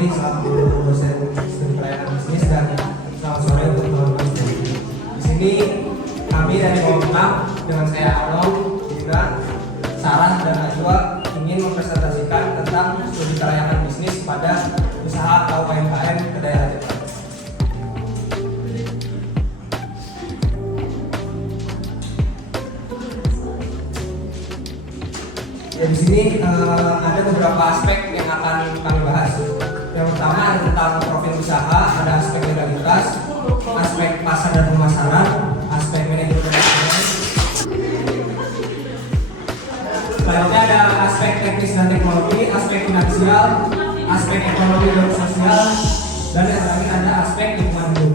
Febri selaku dosen studi pelayanan bisnis dan selamat sore untuk teman-teman sekalian. Di sini kami dari Komnak dengan saya Arnold, Dira, Sarah dan Najwa ingin mempresentasikan tentang studi pelayanan bisnis pada usaha atau UMKM ke daerah Jepang. Ya, di sini ada beberapa aspek yang akan kami bahas. Yang pertama ada tentang profil usaha, ada aspek legalitas, aspek pasar dan pemasaran, aspek manajemen dan manajemen. Selanjutnya ada aspek teknis dan teknologi, aspek finansial, aspek ekonomi dan sosial, dan yang terakhir ada aspek lingkungan hidup.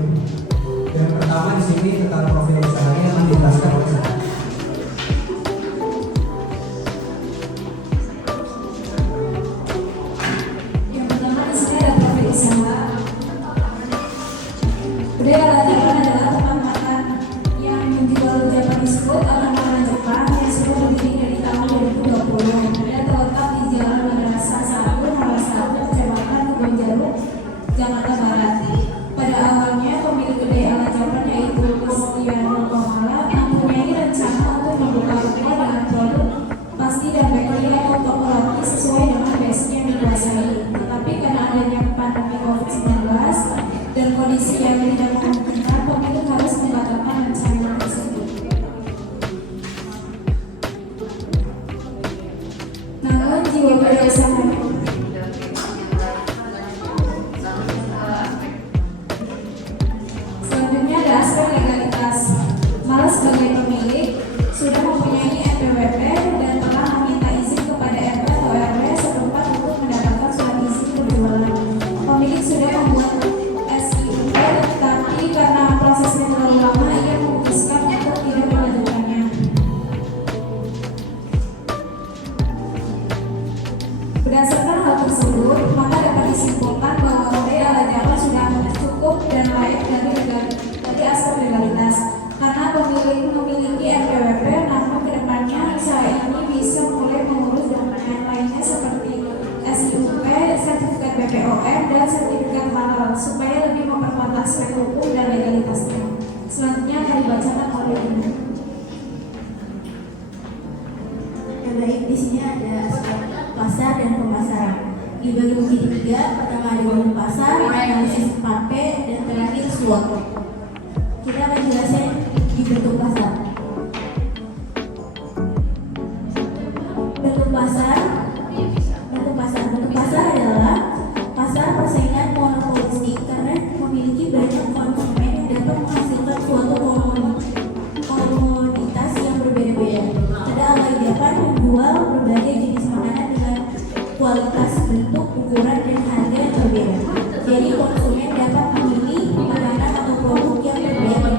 Yang pertama di sini tentang profil usahanya yang dijelaskan oleh saya. Budaya Jepang adalah tempat makan yang menjual Japanese food atau makanan Jepang yang sudah berdiri dari tahun 2020 dan terletak di Jalan Madrasah 1, Hawa 1, Kecamatan Kebonjeruk, Jakarta Barat. Pada awalnya pemilik budaya ala Jepang yaitu Cristiano Komala mempunyai rencana untuk membuka toko dengan produk pasti dan bakery atau toko roti sesuai dengan base yang dikuasai. Tetapi karena adanya pandemi COVID-19 dan kondisi yang tidak memungkinkan, pemilik harus membatalkan rencana tersebut. Namun jiwa berusaha. Selanjutnya ada aspek legalitas. Malah sebagai pemilik sudah mempunyai NPWP dan telah meminta izin kepada RT atau RW setempat untuk mendapatkan surat izin berjualan. Pemilik sudah membuat tapi karena prosesnya terlalu lama, ia memutuskan untuk tidak melanjutkannya. Berdasarkan hal tersebut, maka dapat disimpulkan bahwa budaya ala Jepang sudah cukup dan layak dari aspek legalitas. Karena pemilik memiliki NPWP, namun kedepannya usaha ini bisa mulai mengurus dokumen lainnya seperti SIUP, sertifikat BPOM, dan sertifikat halal supaya lebih memperkuat aspek hukum dan legalitasnya. Selanjutnya akan dibacakan oleh Ibu. Yang baik, di sini ada aspek pasar dan pemasaran. Dibagi menjadi tiga. Pertama ada bentuk pasar, analisis 4P, dan terakhir SWOT. Kita akan jelasin di bentuk pasar. Bentuk pasar adalah pasar persaingan monopolistik karena memiliki banyak konsumen yang dapat menghasilkan suatu komoditas yang berbeda-beda. Ada ala Jepang menjual berbagai jenis makanan dengan kualitas, bentuk, ukuran, dan harga yang berbeda. Jadi konsumen dapat memilih makanan atau produk yang berbeda.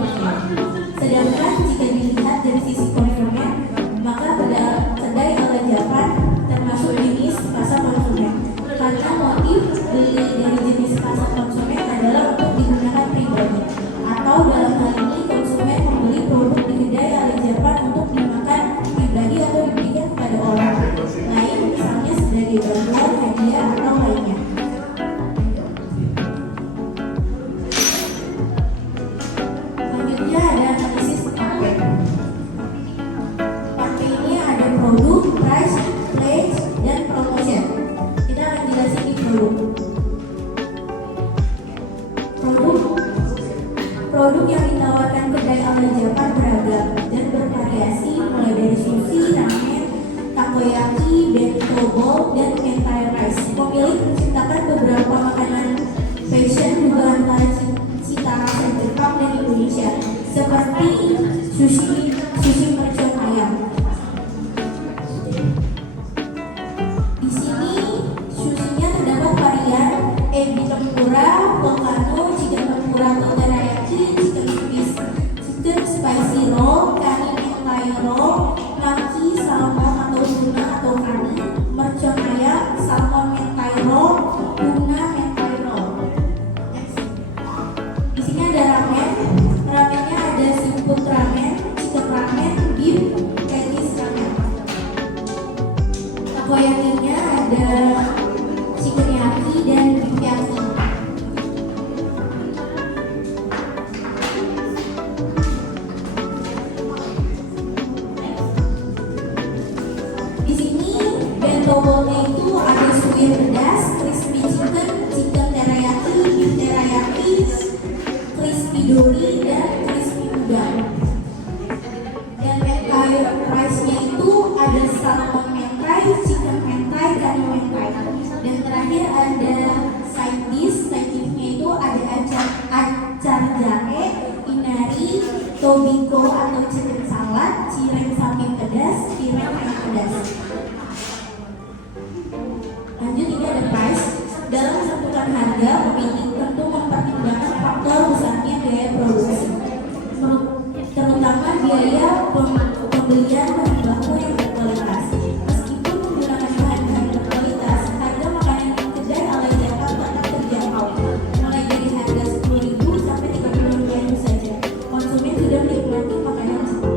Sedangkan jika dilihat dari sisi konsumen, maka kedai ala Jepang termasuk jenis pasar konsumen. Karena motif beli dari jenis pasar konsumen adalah untuk digunakan pribadi, atau dalam hal ini konsumen membeli produk di kedai ala Jepang untuk dimakan pribadi atau diberikan kepada orang lain, misalnya sebagai bantuan, hadiah, atau lainnya. Selanjutnya ada analisis pakai. Pakai ini ada produk, price, place, dan promotion. Kita akan jelasin di produk yang ditawarkan kedai ala Jepang beragam dan bervariasi, mulai dari sushi, ramen, takoyaki, bento bowl, dan mentai rice. Pemilik menciptakan beberapa makanan fashion juga antara cita rasa Jepang dan Indonesia, seperti sushi mercon ayam. Di sini sushinya terdapat varian ebi tempura, volcano, chicken tempura atau teriyaki, chicken spicy roll, kari mentai roll, naki, salmon atau tuna atau kari, mercon ayam, salmon mentai roll, tuna mentai roll. Di sini ada ramen, ramennya ada seafood ramen, chicken ramen, beef, Chinese ramen. Takoyakinya ada teriyaki, dan beef yaki. Di sini bento bowl-nya itu ada suwir pedas, crispy chicken, chicken teriyaki, beef teriyaki, crispy dori, dan crispy udang. Dan mentai rice-nya itu ada salmon mentai, chicken mentai, kari mentai. Dan terakhir ada side dish-nya itu ada acar jahe, inari, tobiko atau chicken salad, cireng sapi pedas, cireng ayam pedas. Lanjut, ini ada price. Dalam menentukan harga, pemilik tentu mempertimbangkan faktor besarnya biaya produksi, terutama biaya pembelian bahan baku yang berkualitas. Meskipun menggunakan bahan-bahan berkualitas, harga makanan di kedai ala Jepang tetap terjangkau, mulai dari harga 10.000 sampai 35.000 saja. Konsumen sudah menikmati makanan Jepang.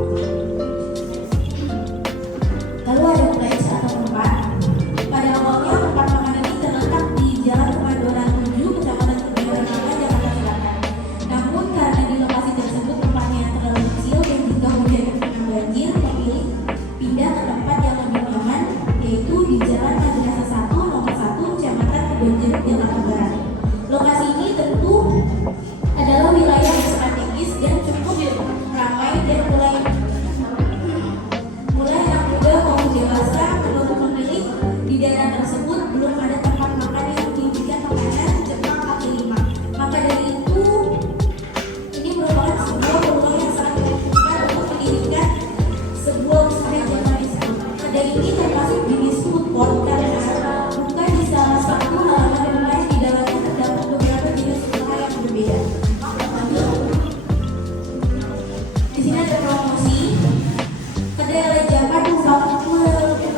Lalu ada place atau tempat. Pada awalnya tempat makan ini terletak di Jalan Kemandoran 7, Kecamatan Kebayoran Lama, Jakarta Selatan. Namun karena di lokasi tersebut tempatnya terlalu kecil dan jika hujan terkena banjir, pemilik pindah ke tempat yang lebih nyaman, yaitu di Jalan Madrasah 1, Nomor 1, Kecamatan Kebonjeruk, Jakarta Barat. Lokasi ini tentu adalah wilayah yang strategis dan cukup ramai dan mulai anak muda maupun dewasa. Menurut pemilik, di daerah tersebut belum ada tempat makan yang menyajikan makanan Jepang kaki lima. Maka dari itu, ini merupakan sebuah peluang yang sangat menguntungkan untuk mendirikan sebuah usaha Japanisme. Kedai ini termasuk jenis food court karena bukan di salah satu halaman rumah, di dalamnya terdapat beberapa jenis usaha yang berbeda. Lanjut. Di sini ada promosi. Kedai ala Jepang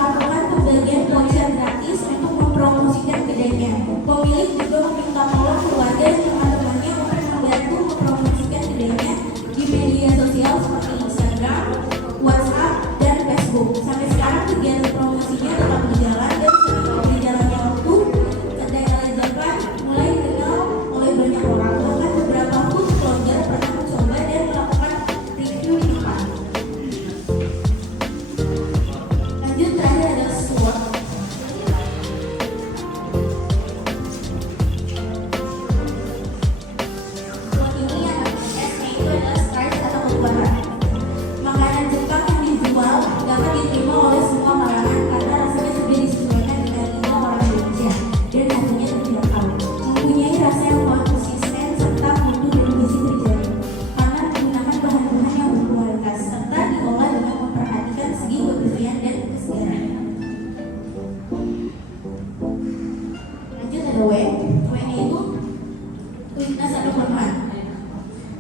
melakukan pembagian voucher gratis untuk mempromosikan kedainya. Pemilik juga meminta tolong keluarga dan teman-temannya untuk membantu mempromosikan kedainya di media sosial seperti Instagram, WhatsApp, dan Facebook. Sampai sekarang kegiatan promosinya tetap berjalan dan seiring berjalannya waktu, kedai ala Jepang mulai dikenal oleh banyak orang. Bahkan beberapa food blogger pernah mencoba dan melakukan review di tempat. Lanjut, terakhir adalah SWOT. SWOT ini yang S-nya itu adalah size atau ukuran. Makanan Jepang yang dijual dapat diterima oleh semua kalangan karena rasanya sudah disesuaikan dengan lidah orang Indonesia dan harganya terjangkau. Mempunyai rasa yang kuat, konsisten, serta mutu dan gizi terjamin karena menggunakan bahan-bahan yang berkualitas serta diolah dengan memperhatikan segi kebersihan dan kesegaran. Lanjut, ada W. W-nya itu weakness atau kelemahan.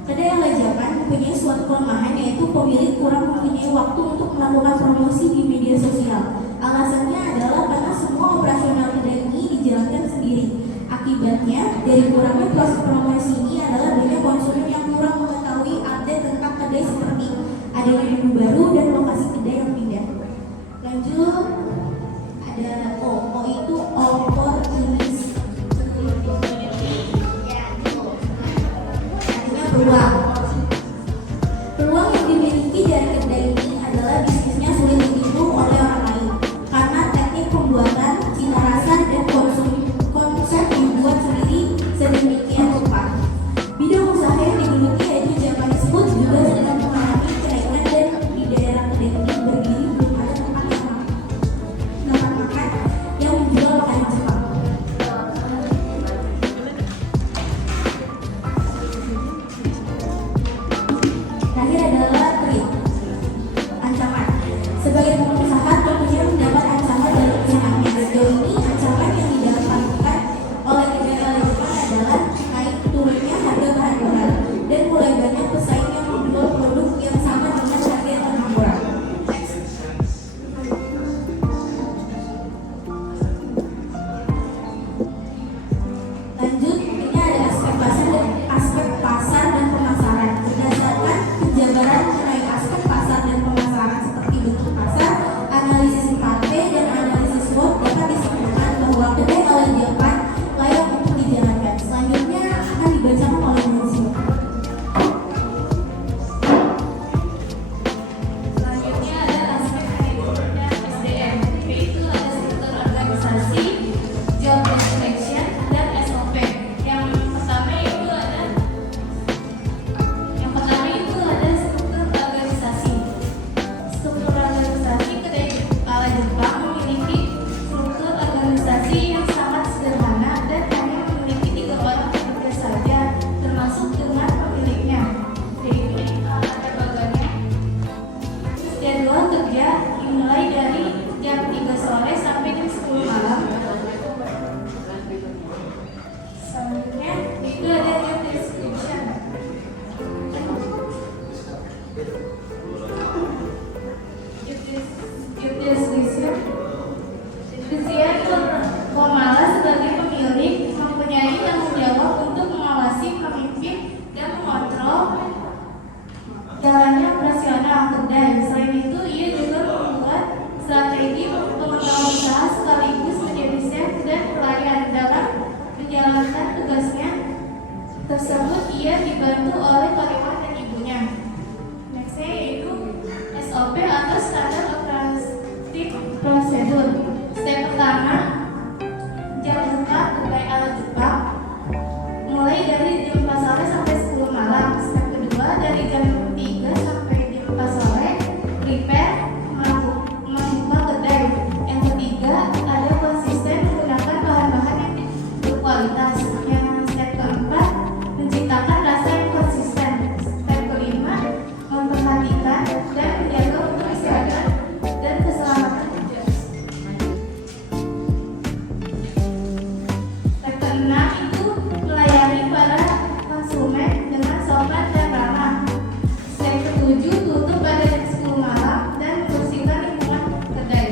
Kedai ala Jepang mempunyai suatu kelemahan, yaitu pemilik kurang mempunyai waktu untuk melakukan promosi di media sosial. Alasannya adalah karena semua operasional kedai ini dijalankan sendiri. Akibatnya, dari kurangnya proses promosi ini adalah banyak konsumen yang kurang mengetahui update tentang kedai seperti adanya menu baru dan lokasi kedai yang pindah. Lanjut, ada O. O itu opportunity. Artinya peluang. Peluang yang dimiliki dari kedai ini adalah bisnisnya sulit ditiru oleh orang lain karena teknik pembuatan, cita rasa, dan konsep dibuat sendiri sedemikian rupa. Bidang usaha yang digeluti yaitu Japanese food juga sedang mengalami kenaikan dan di daerah kedai ini berdiri belum ada tempat makan yang menjual makanan Jepang. tersebut ia dibantu oleh karyawan dan ibunya. Nextnya yaitu SOP atau standar operatif prosedur. Step pertama, jam buka pegawai alat Jepang mulai dari jam 4 sore sampai 10 malam. Step kedua, dari jam 3 sampai jam 4 sore prepare membuka kedai. Yang ketiga, ada konsisten menggunakan bahan-bahan yang berkualitas. Yang step keempat, menciptakan rasa yang konsisten. Step kelima, memperhatikan dan menjaga untuk kesehatan dan keselamatan kerja. Step keenam itu melayani para konsumen dengan sopan dan ramah. Step ketujuh, tutup pada jam 10 malam dan membersihkan lingkungan kedai.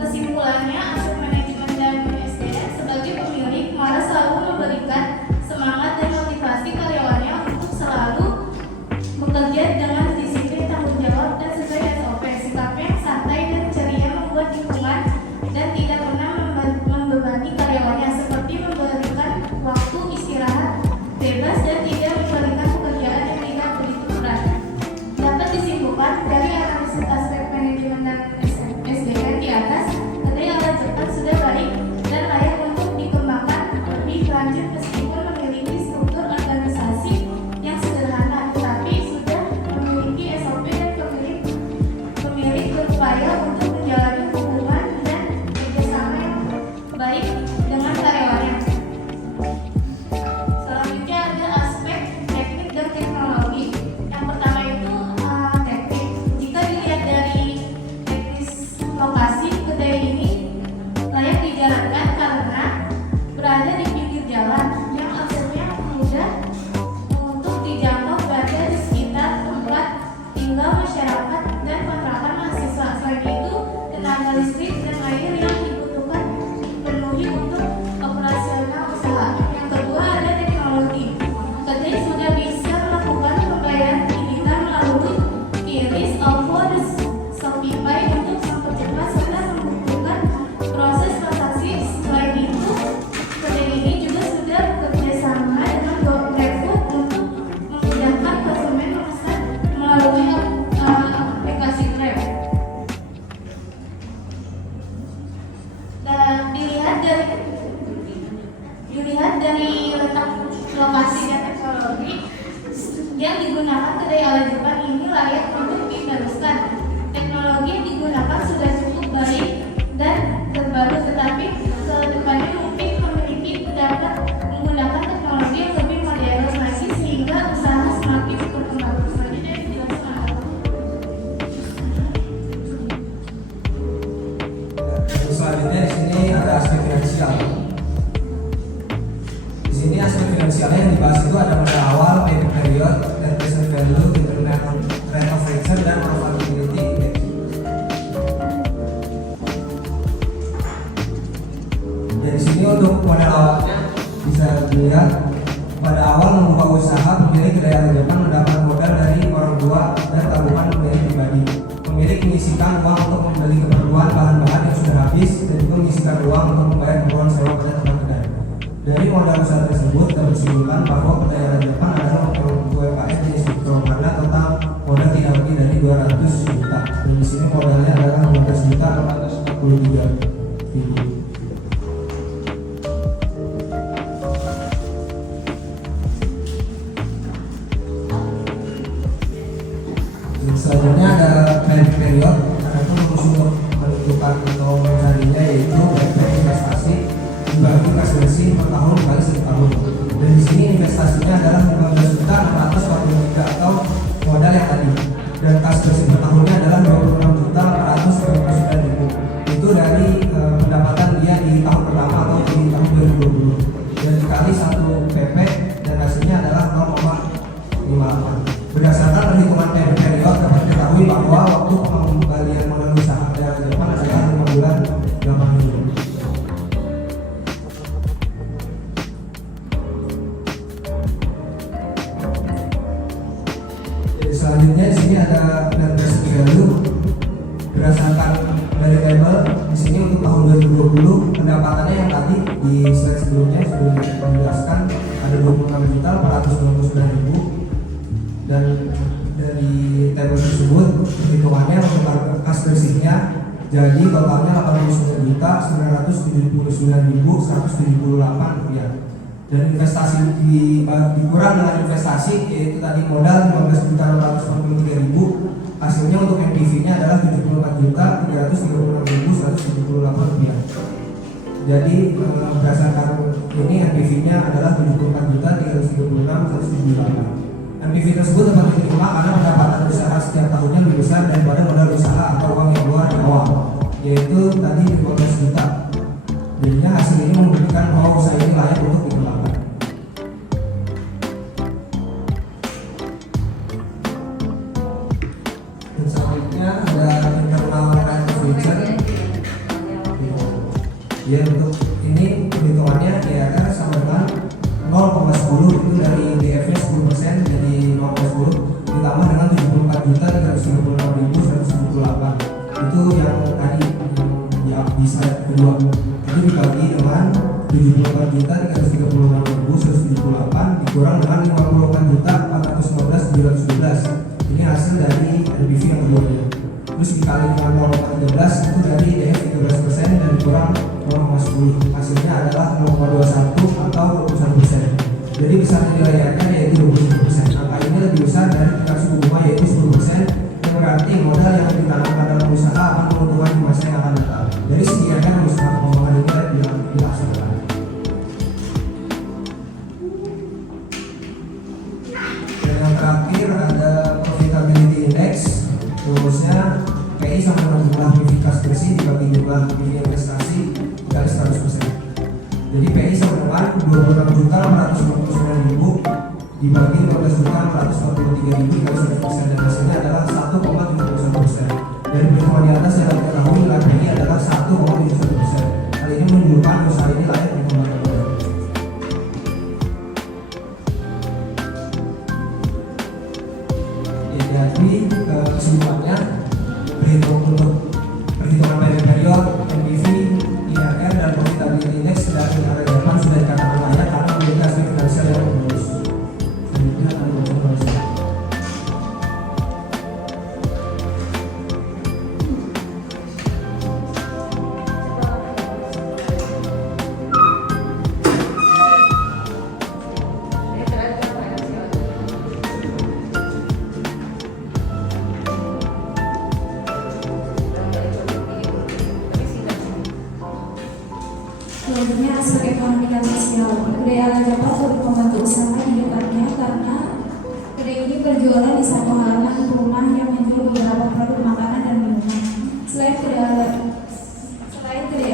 Kesimpulannya, aspek manajemen dan SDM sebagai pemilik malah selalu memberikan semangat dan motivasi karyawannya untuk selalu bekerja dengan disiplin, tanggung jawab, dan sesuai SOP. Sikapnya yang santai dan ceria membuat lingkungan dan tidak pernah membebani karyawannya, seperti memberikan waktu istirahat bebas dan tidak memberikan pekerjaan yang tidak begitu berat. Dapat disimpulkan dari analisis aspek manajemen dan SDM di atas, kedai alat Jepang sudah baik dan layak untuk dikembangkan lebih lanjut meskipun memiliki struktur organisasi yang sederhana, tetapi sudah memiliki SOP dan pemilik berupaya untuk menjalani hubungan dan kerjasama yang baik dengan karyawannya. Selanjutnya ada aspek teknik dan teknologi. Yang pertama itu teknik. Jika dilihat dari teknis lokasi, kedai ini layak dijalankan karena berada di pinggir jalan yang aksesnya mudah untuk dijangkau, berada di sekitar tempat tinggal masyarakat dan kontrakan mahasiswa. Selain itu, tenaga listrik dan air yang dibutuhkan dipenuhi untuk operasional usaha. Yang kedua ada teknologi. Kedai sudah bisa melakukan pembayaran digital melalui QRIS, OVO, dan Shopify untuk mempercepat serta membutuhkan proses transaksi. Selain itu, kedai ini juga sudah bekerjasama dengan GoFood untuk memudahkan konsumen memesan melalui aplikasi Grab. Dan dilihat dari letak lokasi dan teknologi yang digunakan, kedai alat Jepang ini layak untuk diteruskan. Teknologi yang digunakan sudah cukup baik dan terbaru, tetapi ke depannya mungkin memiliki dapat menggunakan teknologi yang lebih modern lagi sehingga usaha semakin berkembang. Selanjutnya dijelaskan. Selanjutnya di sini ada aspek finansial. Di sini aspek finansialnya yang dibahas itu ada modal awal, payback period, net present value, internal rate of return, dan profitability index. Dan di sini untuk modal awalnya bisa dilihat pada awal membuka usaha, pemilik kedai alat Jepang mendapat modal dari orang tua dan tabungan pemilik pribadi. Pemilik menyisihkan uang untuk membeli keperluan bahan-bahan yang sudah habis dan juga menyisihkan uang untuk membayar keperluan sewa pada tempat kedai. Dari modal usaha tersebut dapat disimpulkan bahwa kedai alat Jepang adalah UMKM jenis mikro karena total modal tidak lebih dari 200 juta. Dan di sini modalnya adalah 15 juta 443 ribu. Selanjutnya ada payback period, itu untuk menentukan atau mencarinya yaitu payback investasi dibagi kas bersih per tahun kali 1 tahun. Dan di sini investasinya adalah 15 juta 643 atau modal yang tadi. Dan kas bersih per tahunnya adalah 26 juta 499 ribu. Itu dari pendapatan dia di tahun pertama atau di tahun 2020. Dan dikali 1 PP dan hasilnya adalah 0,58. Berdasarkan perhitungan payback period dapat diketahui bahwa waktu pengembalian modal usaha dari Jepang adalah 5 bulan 8 minggu. Jadi selanjutnya di sini ada net present value berdasarkan dari tabel di sini untuk tahun 2020 pendapatannya yang tadi di slide sebelumnya sudah dijelaskan ada 26.499.000 dan dari tabel tersebut perhitungannya untuk kas bersihnya jadi totalnya 89.979.178 rupiah. Dan investasi dikurang dengan investasi yaitu tadi modal 15.643.000, hasilnya untuk NPV-nya adalah 74.336.178 rupiah. Jadi berdasarkan ini NPV-nya adalah 74.336.178. NPV tersebut dapat diterima karena pendapatan usaha setiap tahunnya lebih besar daripada modal usaha atau uang yang keluar di awal, yaitu tadi 15 juta. Jadinya hasil ini membuktikan bahwa usaha ini layak untuk dikembangkan. Dan selanjutnya ada internal rate of return. Ya, untuk ini perhitungannya IRR sama dengan 0,10 itu dari DF-nya 10% jadi 0,10 ditambah dengan 74.336.178 itu yang tadi yang bisa kedua itu dibagi dengan 74.336.178 dikurang dengan 54.415.711 ini hasil dari NPV yang keduanya, terus dikali dengan 0,13 itu dari DF 13% dan dikurang 0,10 hasilnya adalah 0,21 atau 21%. Jadi besar nilai IRR yaitu 21%. Angka ini lebih besar dari tingkat suku bunga yaitu 10%, yang berarti modal yang ditanamkan dalam usaha akan menguntungkan di masa yang akan datang. Dari segi IRR usaha pengembangan ini dilaksanakan. Dan yang terakhir ada profitability index, rumusnya PI sama dengan jumlah PV kas bersih dibagi jumlah PV investasi dikali 100%. Jadi PI sama dengan 26.499.000 dibagi 12.443.000 dikali 100% dan hasilnya adalah 1,71%. Dari perhitungan di atas yang kita ketahui nilai PI adalah 1,71%. Hal ini menunjukkan usaha ini layak dikembangkan. Ya, jadi kesimpulannya untuk perhitungan period, NPV, IRR dan profitability index dari arah Jerman sudah dikatakan layak karena memiliki hasil finansial yang bagus. Selanjutnya akan dibacakan oleh saya. Selanjutnya aspek ekonomi dan sosial. Kedai ala Japan turut membantu usaha di depannya karena kedai ini berjualan di satu halaman rumah yang menjual beberapa produk makanan dan minuman. Selain kedai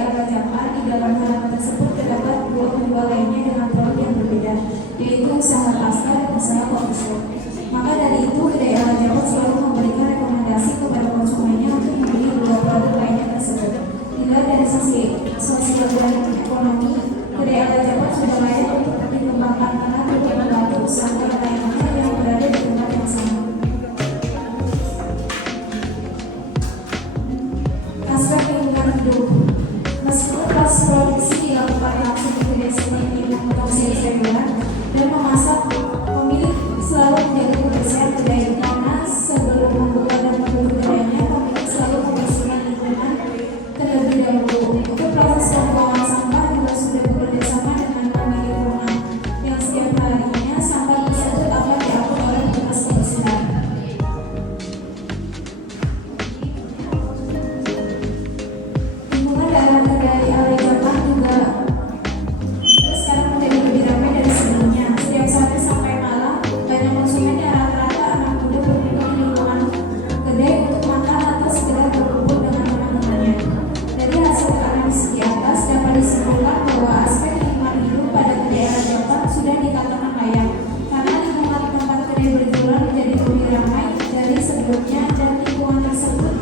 ala Japan, di dalam halaman tersebut terdapat dua penjual lainnya dengan produk yang berbeda, yaitu usaha pasta dan usaha coffee shop. Maka dari itu kedai ala Japan selalu memberikan rekomendasi kepada konsumennya untuk membeli dua produk lainnya tersebut. Dilihat dari sisi sosial dan ekonomi, kedai ala Japan sudah layak untuk dikembangkan karena turut membantu usaha lainnya yang berada di tempat yang sama. Aspek lingkungan hidup. Meskipun proses produksi dilakukan langsung di kedai seperti memproduksi sayuran dan memasak, pemilik selalu menjaga kebersihan kedai karena sebelum membuka dan menutup kedainya, pemilik selalu membersihkan lingkungan terlebih dahulu. Untuk proses pembuangan sampah juga sudah bekerjasama dengan pemilik rumah yang setiap harinya sampah tersebut akan diangkut oleh petugas kebersihan. Lingkungan daerah kedai ala Japan juga sekarang menjadi lebih ramai dari sebelumnya. Setiap sore sampai malam, banyak konsumen yang rata-rata anak muda berkunjung di lingkungan kedai untuk makan atau sekedar berkumpul dengan teman-temannya. Dari hasil analisis di atas dapat disimpulkan bahwa aspek lingkungan hidup pada kedai ala Japan sudah dikatakan layak karena lingkungan tempat kedai berjualan menjadi lebih ramai dari sebelumnya dan lingkungan tersebut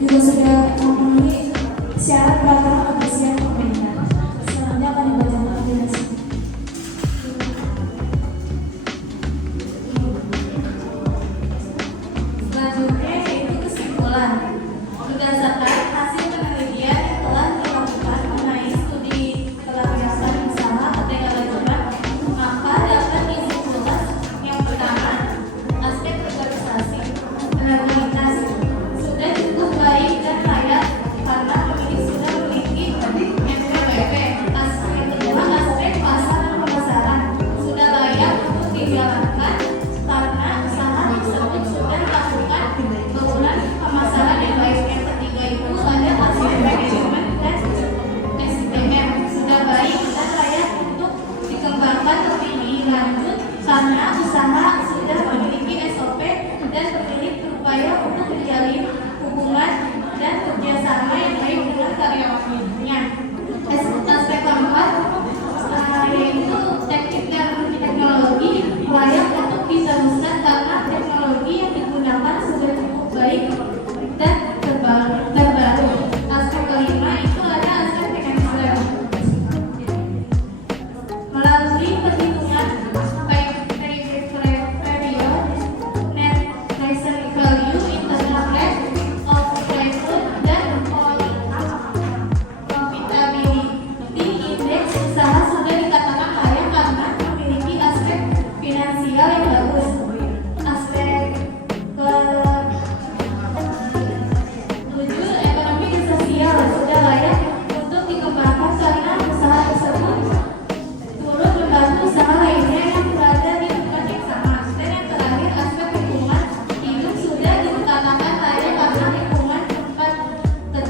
juga sudah memenuhi syarat peraturan kebersihan pemerintah. Selanjutnya akan dibacakan penjelasan. Selanjutnya yaitu kesimpulan. Berdasarkan hasil penelitian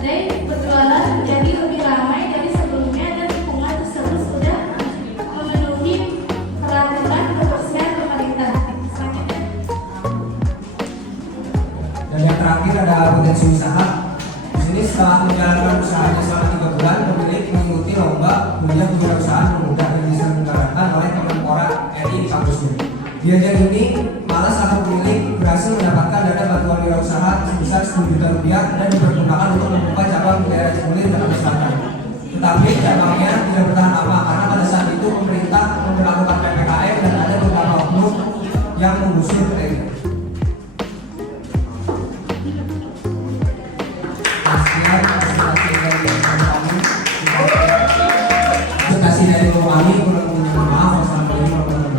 kedai berjualan menjadi lebih ramai dari sebelumnya dan lingkungan tersebut sudah memenuhi peraturan kebersihan pemerintah. Selanjutnya. Dan yang terakhir ada potensi usaha. Di sini setelah menjalankan usahanya selama 3 bulan, pemilik mengikuti lomba kuliah kewirausahaan pemuda yang diselenggarakan oleh Kemenpora RI di kampusnya. Di ajang ini, Males atau pemilik berhasil mendapatkan dana bantuan wirausaha sebesar 10 juta rupiah dan dipergunakan untuk membuka cabang di daerah Cipulir dan Selatan. Tetapi cabangnya tidak bertahan lama karena pada saat itu pemerintah memperlakukan PPKM dan ada beberapa oknum yang menggusur kedai. Terima kasih dari kami. Kurang lebihnya mohon maaf. Wassalamualaikum warahmatullahi wabarakatuh.